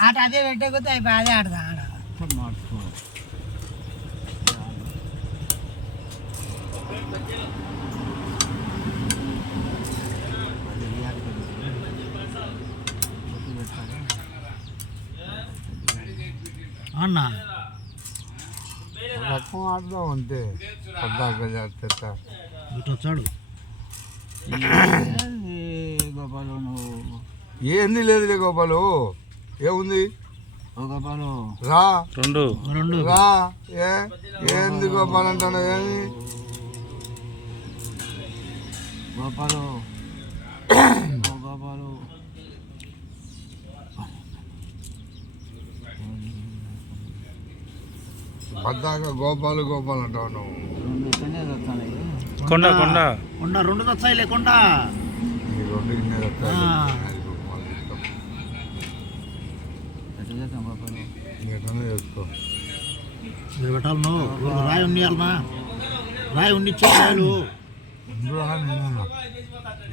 ఆట అదే పెట్టకపోతే అయిపోయి అదే ఆడదా ఆడ అన్నా రకం ఆడదాం అంతే పద్దాక చేస్తా ఇటు వచ్చాడు గోపాలు నువ్వు ఏంది లేదులే గోపాలు ఏముంది గోపాలు రా రెండు రా ఏంది గోపాల్ అంటాడు ఏమి గోపాలు గోపాలు పద్దాక గోపాలు గోపాల్ అంటావు నువ్వు రెండు శని వస్తాను కొండ కొండ కొండ రెండు వచ్చాయి లేకుండా ఈ రెండు గిన్నెలు వస్తాయి. ఎట్లా చేస్తాం గోపాలు ఎట్లనే చేసుకో మీరు పెట్టాలి నువ్వు రాయి ఉండియాలనా రాయి ఉండిచ్చే రాయలు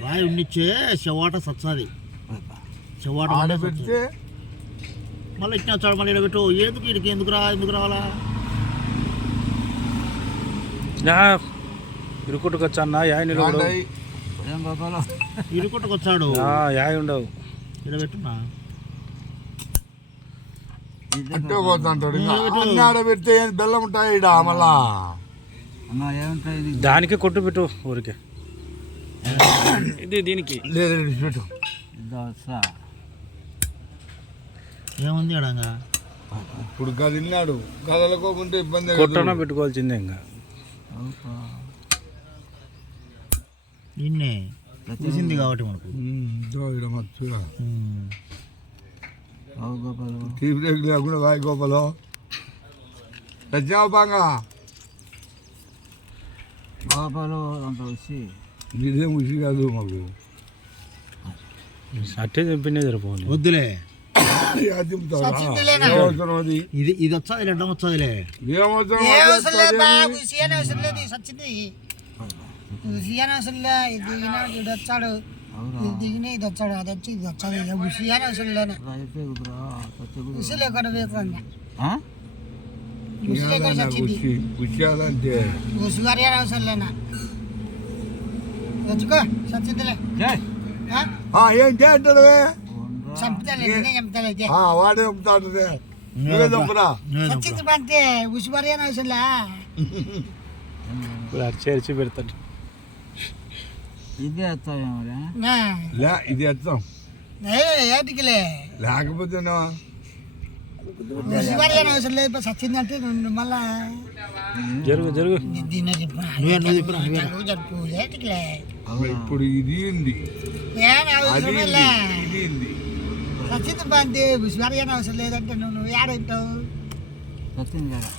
రాయి ఉండిచ్చే చెవాట సచ్చాది చెవాట ఆడబెడితే మళ్ళీ ఇచ్చిన వచ్చాడు మళ్ళీ పెట్టు ఎందుకు వీడికి ఎందుకు రావాలా ఇరుకుట్టుకొచ్చా అన్న యాయ్ నిలబడు ఆడాయి. ఏం గోపాలు ఇరుకొట్టుకు వచ్చాడు యాయ్ ఉండవు ఇక్కడ పెట్టున్నా అట్టే పోతుంటాడు ఇంకా. అన్ని ఆడబెడితే ఏం బెల్లం ఉంటాయి ఈడ మళ్ళా అన్న ఏముంటాయి నీకు? దానికి కొట్టు పెట్టు ఊరికే ఇది దీనికి లేదు పెట్టు ఇద్దా వస్తా ఏముంది అడంగా ఇప్పుడు గది తిన్నాడు గదలకోకుంటే ఇబ్బంది కొట్టన పెట్టుకోవాల్సిందే ఇంకా నిన్నే తెలిసింది కాబట్టి మనకు మచ్చుగా అవు గోపాలు టీ బ్రేక్ లేకుండా బాయ్ గోపాలు తెచ్చావు బాగా గోపాలు అంత వచ్చి ఇదేం ఉసి కాదు మాకు అట్టే చంపినే సరిపోవాలి వద్దులే ఏమవసరం అది ఇది ఇది వచ్చాది రెండం వచ్చాదిలే ఏమవసరం వచ్చాడు దిగిన ఇది వచ్చాడు అది వచ్చి ఇది వచ్చాడు ఉసియానే అవసరం లేనే ఉసి లేకుండా వేస్తుంది ఉసి లేకుండా చచ్చింది ఉసియాలంటే ఉసిగారి అవసరం లేనా తెచ్చుకో చచ్చిందిలే ఏం చేస్తాడు చంపుతాలే చంపుతాలే వాడే చంపుతాడు నువ్వే చంపురా చచ్చింది పంటే ఉసిగారి అవసరంలే చేర్చి పెడతాడు ఇదే వస్తావేమో లే ఇది ఎత్తాం ఏటికిలే లేకపోతే ఉసిగారి అవసరం లేదు చచ్చిందంటే మళ్ళా జరుగు జరుగు దీన్ని చెప్పు ఏటికిలే ఇప్పుడు ఇది ఉంది అది ఇది ఉంది చచ్చింది పంటే ఉసిగారి అవసరం లేదంటే నువ్వు ఏడంటావు వచ్చింది కదా